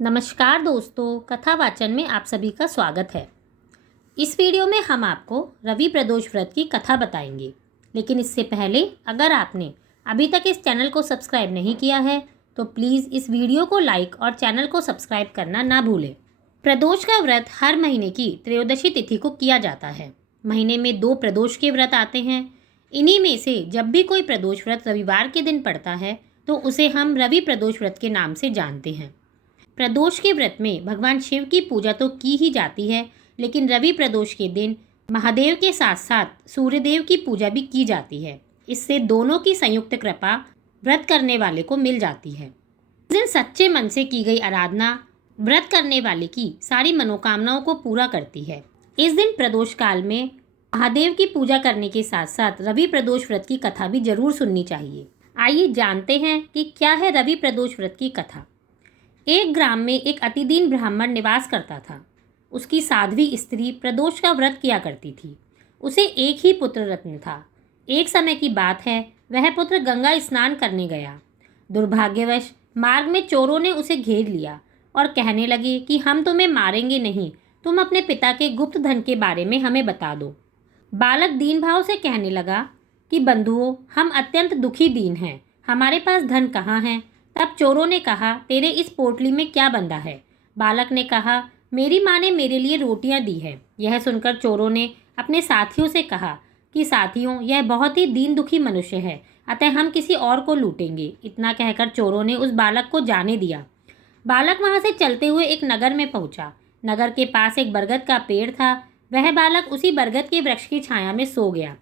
नमस्कार दोस्तों, कथा वाचन में आप सभी का स्वागत है। इस वीडियो में हम आपको रवि प्रदोष व्रत की कथा बताएंगे। लेकिन इससे पहले अगर आपने अभी तक इस चैनल को सब्सक्राइब नहीं किया है तो प्लीज़ इस वीडियो को लाइक और चैनल को सब्सक्राइब करना ना भूलें। प्रदोष का व्रत हर महीने की त्रयोदशी तिथि को किया जाता है। महीने में 2 प्रदोष के व्रत आते हैं। इन्हीं में से जब भी कोई प्रदोष व्रत रविवार के दिन पड़ता है तो उसे हम रवि प्रदोष व्रत के नाम से जानते हैं। प्रदोष के व्रत में भगवान शिव की पूजा तो की ही जाती है, लेकिन रवि प्रदोष के दिन महादेव के साथ साथ सूर्यदेव की पूजा भी की जाती है। इससे दोनों की संयुक्त कृपा व्रत करने वाले को मिल जाती है। इस दिन सच्चे मन से की गई आराधना व्रत करने वाले की सारी मनोकामनाओं को पूरा करती है। इस दिन प्रदोष काल में महादेव की पूजा करने के साथ साथ रवि प्रदोष व्रत की कथा भी जरूर सुननी चाहिए। आइए जानते हैं कि क्या है रवि प्रदोष व्रत की कथा। एक ग्राम में एक अतिदीन ब्राह्मण निवास करता था। उसकी साध्वी स्त्री प्रदोष का व्रत किया करती थी। उसे एक ही पुत्र रत्न था। एक समय की बात है, वह पुत्र गंगा स्नान करने गया। दुर्भाग्यवश मार्ग में चोरों ने उसे घेर लिया और कहने लगे कि हम तुम्हें मारेंगे नहीं, तुम अपने पिता के गुप्त धन के बारे में हमें बता दो। बालक दीन भाव से कहने लगा कि बंधुओं, हम अत्यंत दुखी दीन हैं, हमारे पास धन कहाँ है। तब चोरों ने कहा, तेरे इस पोटली में क्या बंधा है। बालक ने कहा, मेरी माँ ने मेरे लिए रोटियां दी है। यह सुनकर चोरों ने अपने साथियों से कहा कि साथियों, यह बहुत ही दीन दुखी मनुष्य है, अतः हम किसी और को लूटेंगे। इतना कहकर चोरों ने उस बालक को जाने दिया। बालक वहां से चलते हुए एक नगर में पहुंचा। नगर के पास एक बरगद का पेड़ था। वह बालक उसी बरगद के वृक्ष की छाया में सो गया।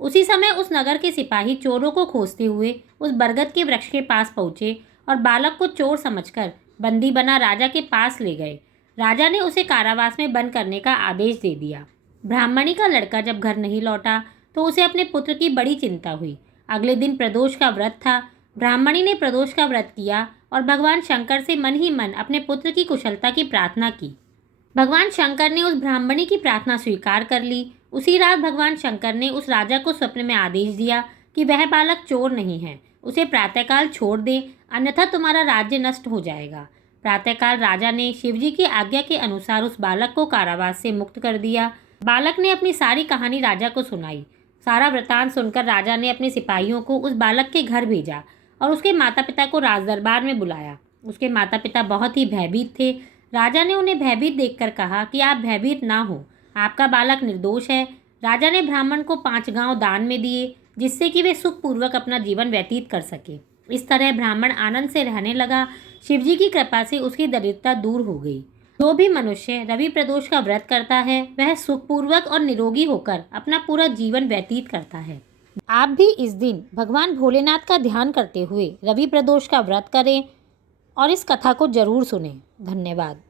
उसी समय उस नगर के सिपाही चोरों को खोजते हुए उस बरगद के वृक्ष के पास पहुंचे और बालक को चोर समझकर बंदी बना राजा के पास ले गए। राजा ने उसे कारावास में बंद करने का आदेश दे दिया। ब्राह्मणी का लड़का जब घर नहीं लौटा तो उसे अपने पुत्र की बड़ी चिंता हुई। अगले दिन प्रदोष का व्रत था। ब्राह्मणी ने प्रदोष का व्रत किया और भगवान शंकर से मन ही मन अपने पुत्र की कुशलता की प्रार्थना की। भगवान शंकर ने उस ब्राह्मणी की प्रार्थना स्वीकार कर ली। उसी रात भगवान शंकर ने उस राजा को स्वप्न में आदेश दिया कि वह बालक चोर नहीं है, उसे प्रातःकाल छोड़ दे, अन्यथा तुम्हारा राज्य नष्ट हो जाएगा। प्रातःकाल राजा ने शिवजी की आज्ञा के अनुसार उस बालक को कारावास से मुक्त कर दिया। बालक ने अपनी सारी कहानी राजा को सुनाई। सारा वृतांत सुनकर राजा ने अपने सिपाहियों को उस बालक के घर भेजा और उसके माता पिता को राजदरबार में बुलाया। उसके माता पिता बहुत ही भयभीत थे। राजा ने उन्हें भयभीत देखकर कहा कि आप भयभीत ना हो, आपका बालक निर्दोष है। राजा ने ब्राह्मण को 5 गांव दान में दिए, जिससे कि वे सुखपूर्वक अपना जीवन व्यतीत कर सके। इस तरह ब्राह्मण आनंद से रहने लगा। शिवजी की कृपा से उसकी दरिद्रता दूर हो गई। जो भी मनुष्य रवि प्रदोष का व्रत करता है वह सुखपूर्वक और निरोगी होकर अपना पूरा जीवन व्यतीत करता है। आप भी इस दिन भगवान भोलेनाथ का ध्यान करते हुए रवि प्रदोष का व्रत करें और इस कथा को जरूर सुनें। धन्यवाद।